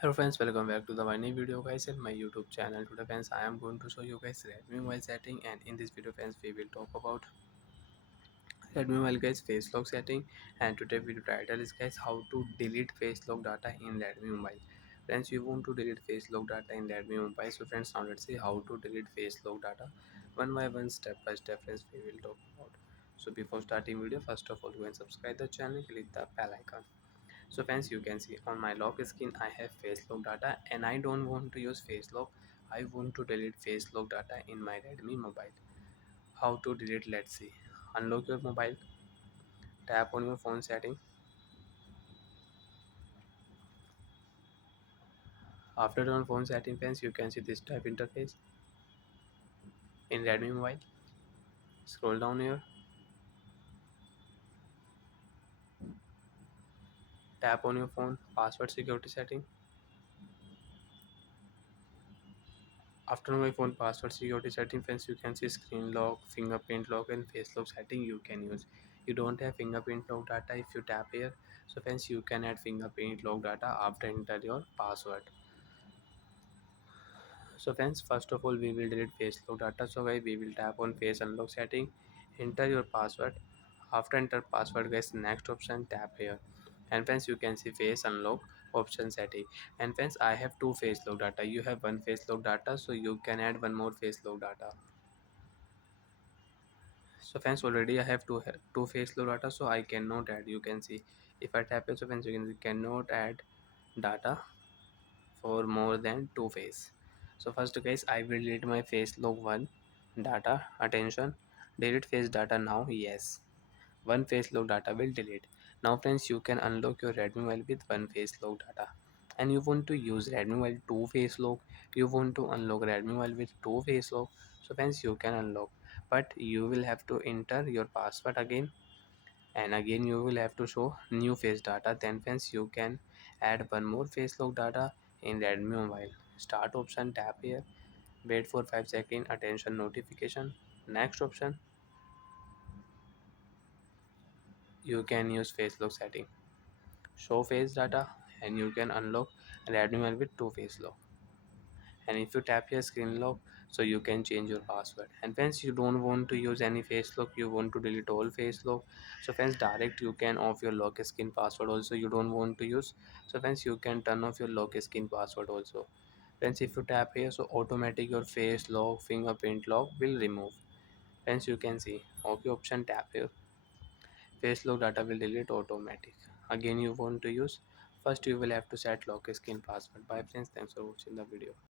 Hello friends, welcome back to the my new video guys in my YouTube channel. Today friends, I am going to show you guys Redmi mobile setting, and in this video friends we will talk about Redmi mobile guys face lock setting. And today video title is guys how to delete face lock data in Redmi mobile. Friends, you want to delete face lock data in Redmi mobile. So friends, now let's see how to delete face lock data one by one, step by step friends we will talk about. So before starting video, first of all go and subscribe the channel, click the bell icon. So friends, you can see on my lock screen I have face lock data, and I don't want to use face lock. I want to delete face lock data in my Redmi mobile. How to delete? Let's see. Unlock your mobile, tap on your phone setting. After on phone setting friends, you can see this type interface in Redmi mobile. Scroll down here, tap on your phone, password security setting. After my phone password security setting friends, you can see screen lock, fingerprint lock and face lock setting you can use. You don't have fingerprint lock data, if you tap here, so friends you can add fingerprint lock data after enter your password. So friends, first of all we will delete face lock data. So guys, we will tap on face unlock setting, enter your password. After enter password guys, next option tap here, and friends you can see face unlock option setting. And friends, I have two face lock data, you have one face lock data, so you can add one more face lock data. So friends, already I have two face lock data, so I cannot add. You can see if I tap it, so friends you can see cannot add data for more than two face. So first guys, I will delete my face log one data. Attention, delete face data now. Yes, one face log data will delete. Now friends, you can unlock your Redmi mobile with one face log data. And you want to use Redmi mobile two face log, you want to unlock Redmi mobile with two face log. So friends, you can unlock, but you will have to enter your password again, and again you will have to show new face data. Then friends, you can add one more face lock data in Redmi mobile. Start option, tap here, wait for 5 seconds, attention notification. Next option, you can use face lock setting, show face data, and you can unlock Redmi mobile with two face lock. And if you tap your screen lock, so you can change your password. And friends, you don't want to use any face lock, you want to delete all face lock, so friends direct you can off your lock screen password also, you don't want to use. So friends, you can turn off your lock screen password also. Friends, if you tap here, so automatic your face lock, fingerprint lock will remove. Friends, you can see okay option, tap here, face lock data will delete automatic. Again you want to use, first you will have to set lock screen password. Bye friends, thanks for watching the video.